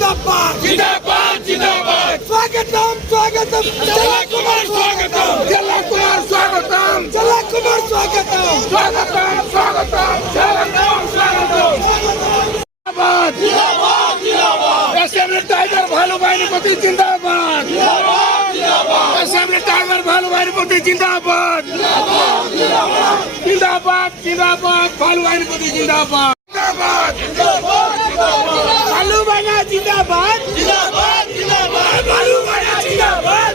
जिंदाबाद जिंदाबाद जिंदाबाद स्वागतम स्वागतम चला कुमार स्वागतम चला कुमार स्वागतम चला कुमार स्वागतम स्वागतम स्वागतम स्वागतम स्वागतम जिंदाबाद जिंदाबाद जिंदाबाद असेंबली टाइगर भालूभाई पति जिंदाबाद जिंदाबाद असेंबली टाइगर भालूभाई पति जिंदाबाद जिंदाबाद जिंदाबाद भालूभाई पति जिंदाबाद जिंदाबाद भालू बना जिंदाबाद जिंदाबाद जिंदाबाद भालूभाई जिंदाबाद